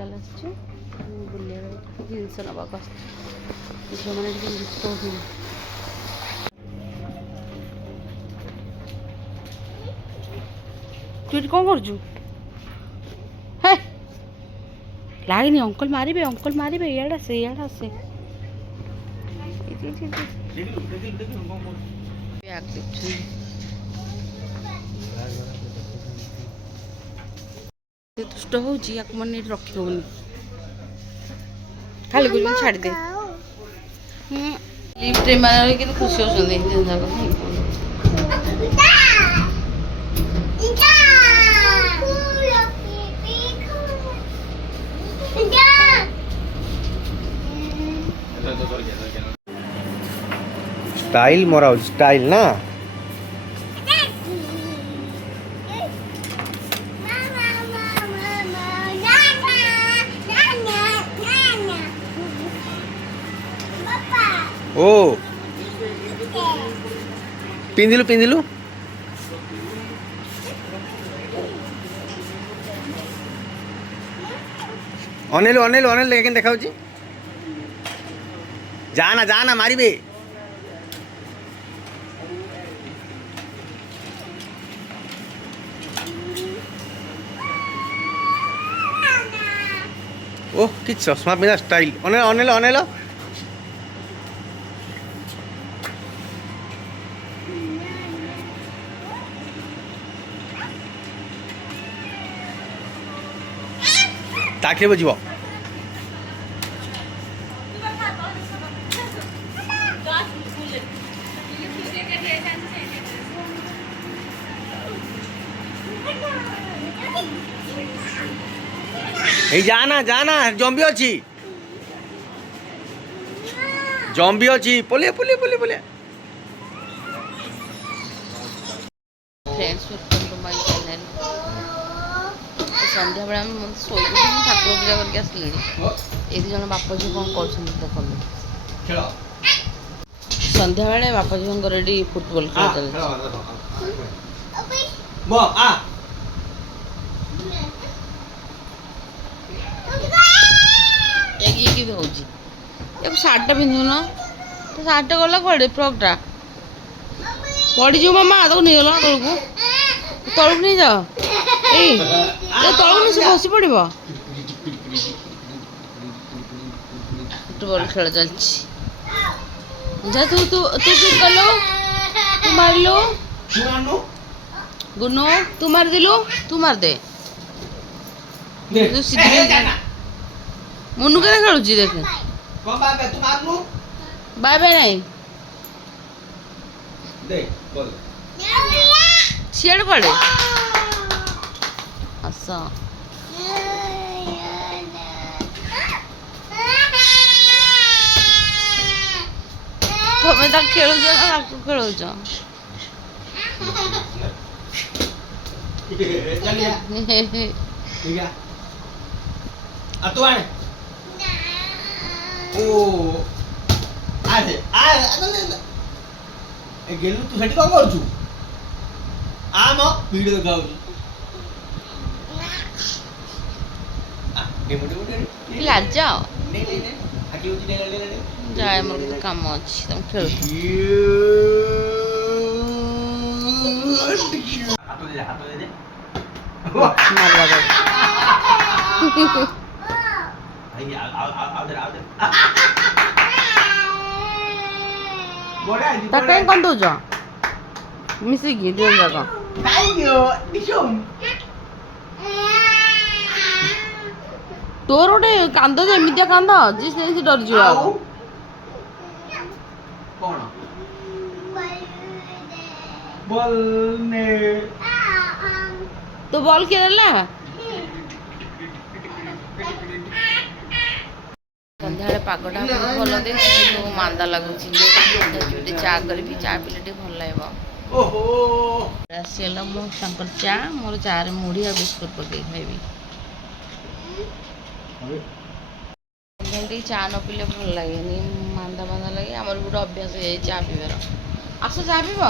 ବିଶାଲ ଆସିଛୁ ବୁଲିବା ଜିନିଷ ନେବାକୁ ଆସିଛୁ। ଝିଅମାନେ ଟିକେ ଦୁଷ୍ଟ ହେଉଛନ୍ତି। ତୁ ଏଠି କ'ଣ କରୁଛୁ? ହେ ଲାଗିନି, ଅଙ୍କଲ ମାରିବେ ଇଆଡ଼େ ଆସେ ଇଆଡ଼େ ଆସେ। ଦୁଷ୍ଟ ହେଉଛି, ୟାକୁ ମାନେ ଏଠି ରଖି ହେଉନି। ଖାଲି କହୁଛନ୍ତି ଛାଡ଼ିଦେ। ଲିଫ୍ଟରେ ମାନେ କେତେ ଖୁସି ହେଉଛନ୍ତି ଦିନ ଯାକ। स्टाइल मरा स्टाइल ना ओ पिंदिलु पिंदिलु अनेलु अनेलु अनेलु लेकिन देखा जाना जाना मारिबे। ओह कि चश्मा पिंधा स्टाइल अनेल अनेल अनेल ताके बुझिबो। ए जाना जाना जम्बी अछि पोले पोले पोले पोले friends welcome to my channel. संध्या बेला हम सोई ठाकुर पूजा करके आसले। ये जन बापा झी कौन कर संध्या बेले बापा झीर एटी फुटबॉल खेल चलती। सार्टा पिंधु ना तो सार्टा गला कड़े फ्रकटा पड़ीज मामा तक नहीं गला तलक नहीं जाओ तलक नहीं से बसी पड़ फुटबॉल खेल चलती। जा तू तू तू कि कलो तू मारलो गुनो तू मार दिलु तू मार दे मुन्नू के खेलुची देख बाय बाय नहीं सियाड़ पड़े आसा तुम्हें तक खेलुच ना खेलुच ओ आसे आ गेलु तू हेटी कोन करछु आ म वीडियो देखाउ आ डेमो डेमो लाज जाओ नहीं नहीं नहीं आकी होची नहीं ले ले जाए मोर काम अछि तुम खेल हाथ दे मार लगा ताके कौन दौज मिसिकी दिन जाक तोर गोटे कांद एमितिया कांद जी से डर जीवा तो बॉल खेलला संध्या पागटा भल दे मांदा लगुच चा करी चा पिले भल लगे आसगला मो चा मोर चा मुढ़ी आ बिस्कुट पकई खाइबी संध्या चा न पीले भल लगे मांदा मांदा लगे आमर गोटे अभ्यास है चा पीबार आस चा पीब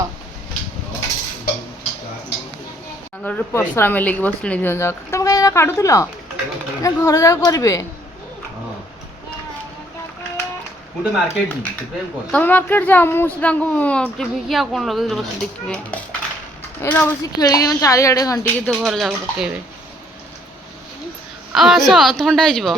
परसरा मेल बसले तुम कहीं काढ़ुल ନା ଘର ଯାକ କରିବେ। ହଁ ମୁଁ ତ ମାର୍କେଟ ଯିବି ସେଥିପାଇଁ ମୁଁ କରୁଛି। ତମେ ମାର୍କେଟ ଯାଅ, ମୁଁ ସେ ତାଙ୍କୁ ଟିଭି କି ଆଉ କ'ଣ ଲଗେଇଦେଲେ ବସି ଦେଖିବେ। ଏଇଟା ବସି ଖେଳିକିନା ଚାରିଆଡ଼େ ଘାଣ୍ଟିକି ତ ଘର ଯାକ ପକେଇବେ। ଆଉ ଆସ ଥଣ୍ଡା ହେଇଯିବ।